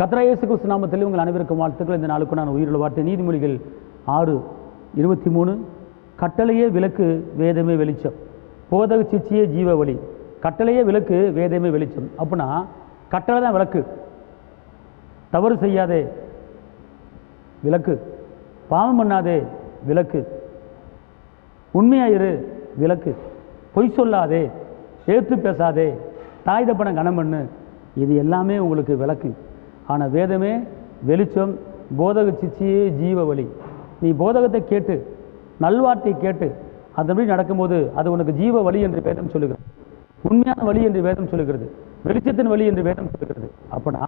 கர்த்தராகிய இயேசு கிறிஸ்து நாமத்தில் உங்கள் அனைவருக்கும் வாழ்த்துக்கள். இந்த நாளுக்கு நான் உயிருள்ள வார்த்தை நீதிமொழிகள் 6:23. கட்டளையே விளக்கு வேதமே வெளிச்சம், போதக சிச்சியே ஜீவ வழி. கட்டளையே விளக்கு வேதமே வெளிச்சம். அப்படின்னா கட்டளை தான் விளக்கு. தவறு செய்யாதே விளக்கு, பாவம் பண்ணாதே விளக்கு, உண்மையாயிரு விளக்கு, பொய் சொல்லாதே, ஏற்று பேசாதே, தாய் தப்பனை கனம் பண்ணு, இது எல்லாமே உங்களுக்கு விளக்கு. ஆனால் வேதமே வெளிச்சம், போதக சிச்சியே ஜீவ வழி. நீ போதகத்தை கேட்டு நல்வார்த்தை கேட்டு அதன்படி நடக்கும்போது அது உனக்கு ஜீவ வழி என்று வேதம் சொல்லுகிறது, உண்மையான வழி என்று வேதம் சொல்லுகிறது, வெளிச்சத்தின் வழி என்று வேதம் சொல்லுகிறது. அப்படின்னா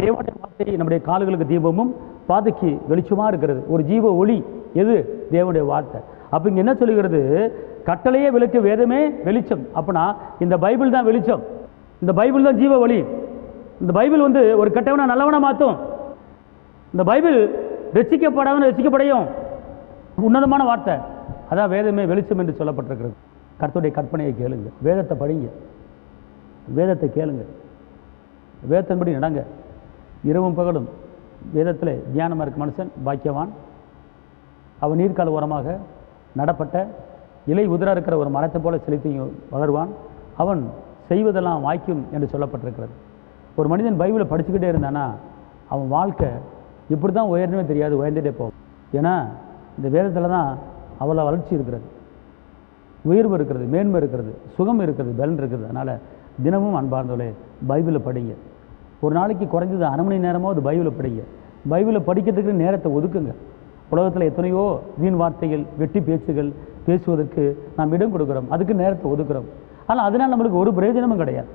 தேவனுடைய வார்த்தை நம்முடைய கால்களுக்கு தீபமும் பாதைக்கு வெளிச்சமாக இருக்கிறது. ஒரு ஜீவ ஒளி எது? தேவனுடைய வார்த்தை. அப்போ இங்கே என்ன சொல்லுகிறது? கட்டளையே விளக்கு வேதமே வெளிச்சம். அப்படின்னா இந்த பைபிள் தான் வெளிச்சம், இந்த பைபிள் தான் ஜீவ வழி. இந்த பைபிள் ஒரு கெட்டவனை நல்லவனை மாற்றும். இந்த பைபிள் ரசிக்கப்படாதவனை ரசிக்கப்படையும் உன்னதமான வார்த்தை. அதான் வேதமே வெளிச்சம் என்று சொல்லப்பட்டிருக்கிறது. கர்த்தருடைய கற்பனையை கேளுங்க, வேதத்தை படிங்க, வேதத்தை கேளுங்க, வேதத்தின்படி நடங்க. இரவும் பகலும் வேதத்தில் தியானமாக இருக்க மனுஷன் பாக்கியவான். அவன் நீர்க்கால ஓரமாக நடப்பட்ட இலை உதிரா இருக்கிற ஒரு மரத்தை போல செலுத்தி வளருவான். அவன் செய்வதெல்லாம் வாய்க்கும் என்று சொல்லப்பட்டிருக்கிறது. ஒரு மனிதன் பைபிளை படிச்சுக்கிட்டே இருந்தானா அவன் வாழ்க்கை இப்படி தான் உயர்ந்தவே தெரியாது, உயர்ந்துகிட்டே போகும். ஏன்னா இந்த வேதத்தில் தான் அவ்வளோ வளர்ச்சி இருக்கிறது, உயர்வு இருக்கிறது, மேன்மை இருக்கிறது, சுகம் இருக்கிறது, பலன் இருக்கிறது. அதனால் தினமும் அன்பார்ந்தவர்களே பைபிளை படிங்க. ஒரு நாளைக்கு குறைஞ்சது அரை மணி நேரமோ அது பைபிளை படிங்க. பைபிளை படிக்கிறதுக்கு நேரத்தை ஒதுக்குங்க. உலகத்தில் எத்தனையோ வீண் வார்த்தைகள், வெட்டி பேச்சுகள் பேசுவதற்கு நாம் இடம் கொடுக்குறோம், அதுக்கு நேரத்தை ஒதுக்குறோம். ஆனால் அதனால் நம்மளுக்கு ஒரு பிரயோஜனமும் கிடையாது,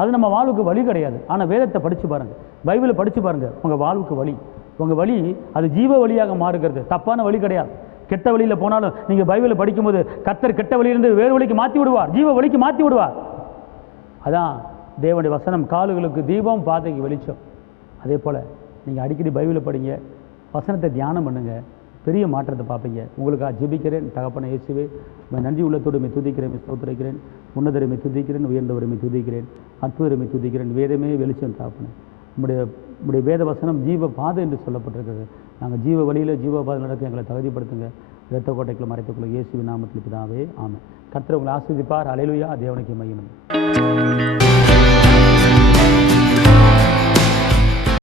அது நம்ம வாழ்வுக்கு வழி கிடையாது. ஆனால் வேதத்தை படித்து பாருங்கள், பைபிளை படித்து பாருங்கள், உங்கள் வாழ்வுக்கு வழி, உங்கள் வழி அது ஜீவ வழியாக மாறுகிறது. தப்பான வழி கிடையாது. கெட்ட வழியில் போனாலும் நீங்கள் பைபிளை படிக்கும்போது கர்த்தர் கெட்ட வழியிலிருந்து வேறு வழிக்கு மாற்றி விடுவார், ஜீவ வழிக்கு மாற்றி விடுவார். அதான் தேவனுடைய வசனம் காலுகளுக்கு தீபம், பாதைக்கு வெளிச்சம். அதே போல் நீங்கள் அடிக்கடி பைபிளை படிங்க, வசனத்தை தியானம் பண்ணுங்கள், பெரிய மாற்றத்தை பார்ப்பீங்க. உங்களுக்காக ஜெபிக்கிறேன். தகப்பனை இயேசுவே, நன்றி உள்ளத்தோடு துதிக்கிறேன், ஸ்தோத்திரிக்கிறேன். உன்னதரைமை துதிக்கிறேன், உயர்ந்தவரைமை துதிக்கிறேன், அற்புதரைமை துதிக்கிறேன். வேதமே வெளிச்சம் தாப்பனே. உடைய வேத வசனம் ஜீவ பாதை என்று சொல்லப்பட்டிருக்கிறது. நாங்கள் ஜீவ வழியில் ஜீவ பாதை நடக்க எங்களை தகுதிப்படுத்துங்க. இரத்த கோட்டைக்குள்ள மறைத்துக்குள்ள இயேசுவின் நாமத்தில் பிதாவே, ஆமென். கர்த்தர் உங்களை ஆசீர்வதிப்பார். அல்லேலூயா. தேவனுக்கு மகிமை.